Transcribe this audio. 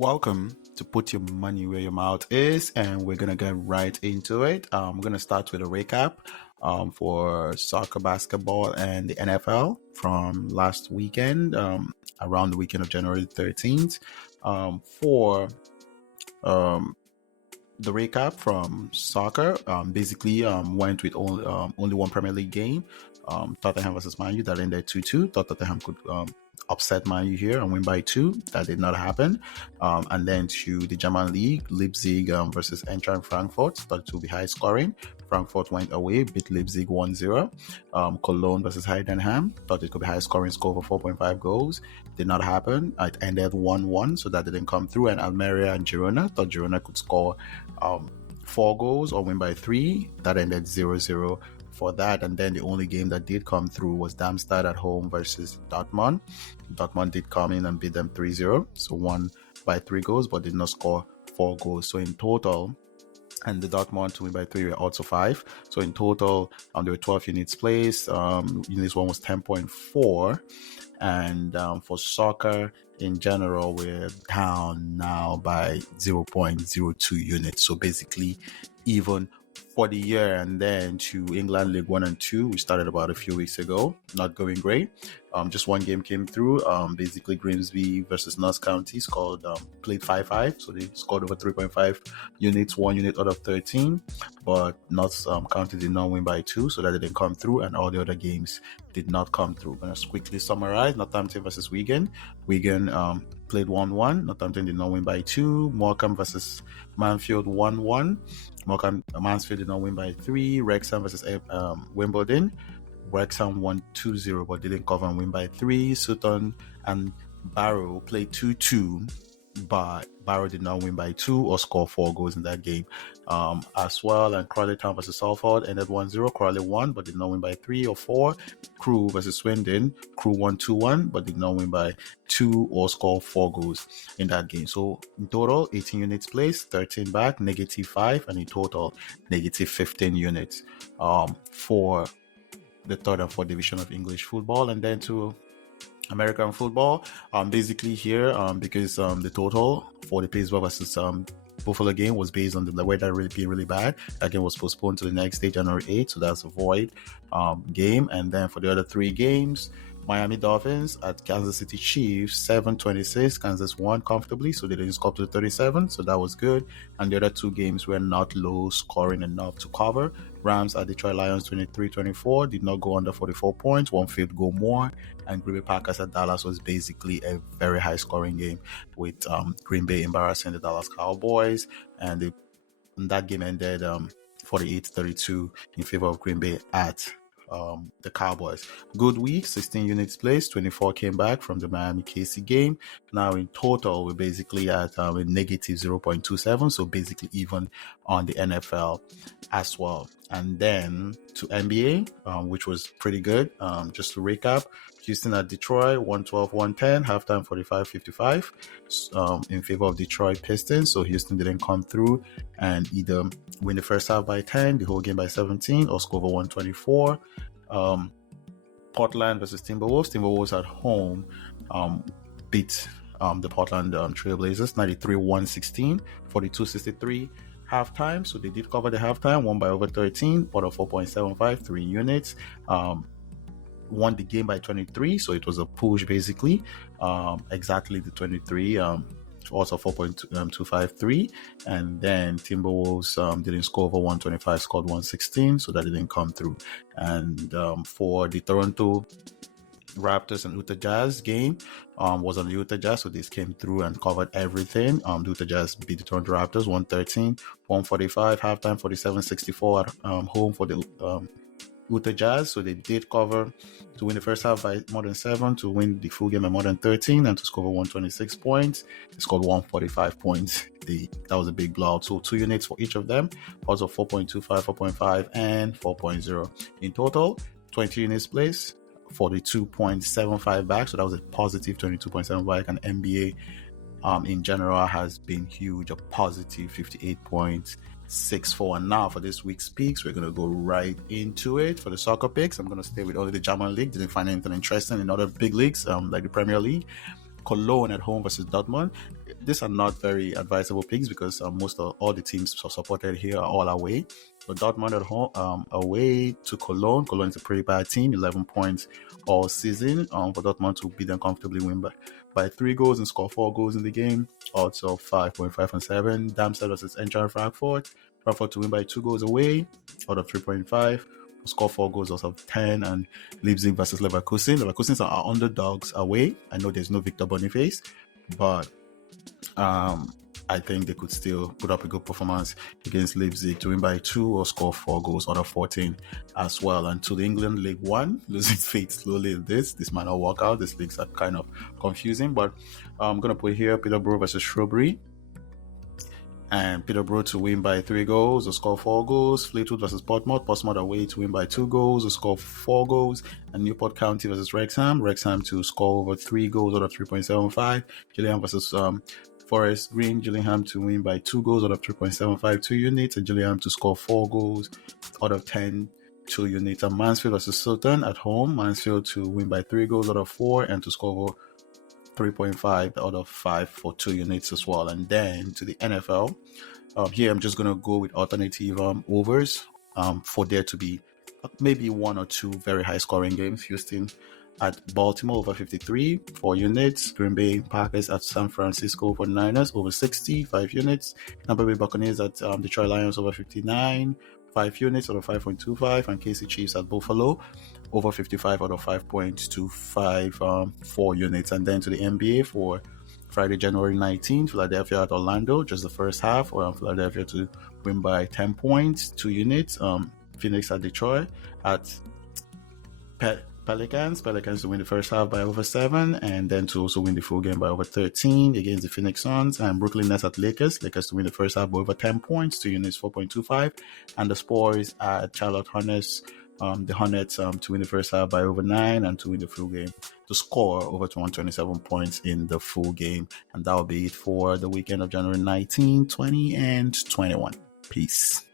Welcome to Put Your Money Where Your Mouth Is, and we're going to get right into it. We're going to start with a recap for soccer, basketball, and the NFL from last weekend, around the weekend of January 13th. For the recap from soccer, basically went with only one Premier League game, Tottenham versus Man U, that ended 2-2. Thought Tottenham could upset Man U here and win by 2. That did not happen. And then to the German league, Leipzig versus Eintracht Frankfurt. Thought it would be high scoring. Frankfurt went away, beat Leipzig 1-0. Cologne versus Heidenheim. Thought it could be high scoring, score for 4.5 goals. Did not happen. It ended 1-1, so that didn't come through. And Almeria and Girona. Thought Girona could score 4 goals or win by 3. That ended 0-0 for that. And then the only game that did come through was Darmstadt at home versus Dortmund. Dortmund did come in and beat them 3-0, so won by 3 goals, but did not score 4 goals. So in total, and the Dortmund to win by 3 were also 5. So in total, there were 12 units placed. Units 1 was 10.4. And for soccer in general, we're down now by 0.02 units. So basically, even for the year. And then to England League 1 and 2, we started about a few weeks ago. Not going great. Just one game came through. Basically, Grimsby versus Notts County played 5-5. So they scored over 3.5 units, 1 unit out of 13. But Notts County did not win by 2, so that didn't come through. And all the other games did not come through. I'm going to quickly summarize. Northampton versus Wigan. Wigan played 1-1. Northampton did not win by 2. Morecambe versus Mansfield 1-1. Mansfield did not win by 3. Wrexham versus Wimbledon. Wrexham won 2-0 but didn't cover and win by 3. Sutton and Barrow played 2-2, but Barrow did not win by 2 or score 4 goals in that game as well. And Crawley Town versus Salford ended 1-0. Crawley won but did not win by 3 or 4. Crewe versus Swindon. Crewe won 2-1 but did not win by 2 or score 4 goals in that game. So in total, 18 units placed, 13 back, -5, and in total, -15 units for the third and fourth division of English football. And then to American football, basically here, because the total for the Pittsburgh versus Buffalo game was based on the weather being really bad. That game was postponed to the next day, January 8th, so that's a void game. And then for the other 3 games, Miami Dolphins at Kansas City Chiefs, 7-26. Kansas won comfortably, so they didn't score up to 37, so that was good. And the other 2 games were not low scoring enough to cover. Rams at Detroit Lions, 23-24, did not go under 44 points, 1 field goal more. And Green Bay Packers at Dallas was basically a very high scoring game with Green Bay embarrassing the Dallas Cowboys. And that game ended 48-32 in favor of Green Bay at the Cowboys. Good week, 16 units placed, 24 came back from the Miami KC game. Now in total, we're basically at a -0.27, so basically even on the NFL as well. And then to NBA, which was pretty good. Just to recap, Houston at Detroit, 112-110, halftime 45-55 in favor of Detroit Pistons. So Houston didn't come through and either win the first half by 10, the whole game by 17, or score over 124. Portland versus Timberwolves. Timberwolves at home beat the Portland Trailblazers 93-116, 42-63 halftime. So they did cover the halftime, won by over 13, out of 4.75, 3 units. Won the game by 23, so it was a push basically. Exactly the 23. Also 4.253, and then Timberwolves didn't score over 125, scored 116, so that didn't come through. And for the Toronto Raptors and Utah Jazz game was on the Utah Jazz, so this came through and covered everything. The Utah Jazz beat the Toronto Raptors 113-145, halftime 47-64 at home for the Utah Jazz, so they did cover to win the first half by more than 7, to win the full game by more than 13, and to score 126 points. They scored 145 points. That was a big blowout. So 2 units for each of them, also 4.25, 4.5, and 4.0. In total, 20 units placed, 42.75 back. So that was a positive 22.7 back. And NBA in general has been huge, a positive 58.64. And now for this week's picks, we're going to go right into it. For the soccer picks, I'm going to stay with only the German league. Didn't find anything interesting in other big leagues like the Premier League. Cologne at home versus Dortmund. These are not very advisable picks because all the teams supported here are all away. So Dortmund at home, away to Cologne. Cologne is a pretty bad team, 11 points all season. For Dortmund to beat them comfortably, win by 3 goals and score 4 goals in the game. Odds of 5.5 and 7. Darmstadt versus Eintracht Frankfurt. Frankfurt to win by 2 goals away, out of 3.5. Score 4 goals out of 10. And Leipzig versus Leverkusen. Leverkusen are underdogs away. I know there's no Victor Boniface, but I think they could still put up a good performance against Leipzig to win by 2 or score 4 goals out of 14 as well. And to the England League One, losing faith slowly in this might not work out. These leagues are kind of confusing, but I'm going to put here Peterborough versus Shrewsbury. And Peterborough to win by 3 goals or score 4 goals. Fleetwood versus Portsmouth. Portsmouth away to win by 2 goals or score 4 goals. And Newport County versus Wrexham. Wrexham to score over 3 goals out of 3.75. Gillingham versus Forest Green. Gillingham to win by 2 goals out of 3.75, 2 units. And Gillingham to score 4 goals out of 10, 2 units. And Mansfield versus Sutton at home. Mansfield to win by 3 goals out of 4 and to score over 3.5 out of 5 for 2 units as well. And then to the NFL, here I'm just going to go with alternative overs for there to be maybe 1 or 2 very high scoring games. Houston at Baltimore over 53, 4 units. Green Bay Packers at San Francisco 49ers over 60, 5 units. Tampa Bay Buccaneers at Detroit Lions over 59, 5 units out of 5.25. And KC Chiefs at Buffalo over 55 out of 5.25, 4 units. And then to the NBA for Friday, January 19th, Philadelphia at Orlando, just the first half, or Philadelphia to win by 10 points, 2 units. Phoenix at Detroit at Pelicans to win the first half by over 7, and then to also win the full game by over 13 against the Phoenix Suns. And Brooklyn Nets at Lakers to win the first half by over 10 points, 2 units, 4.25. And the Spurs at Charlotte Hornets, the Hornets to win the first half by over 9 and to win the full game, to score over 227 points in the full game. And that will be it for the weekend of January 19, 20, and 21. Peace.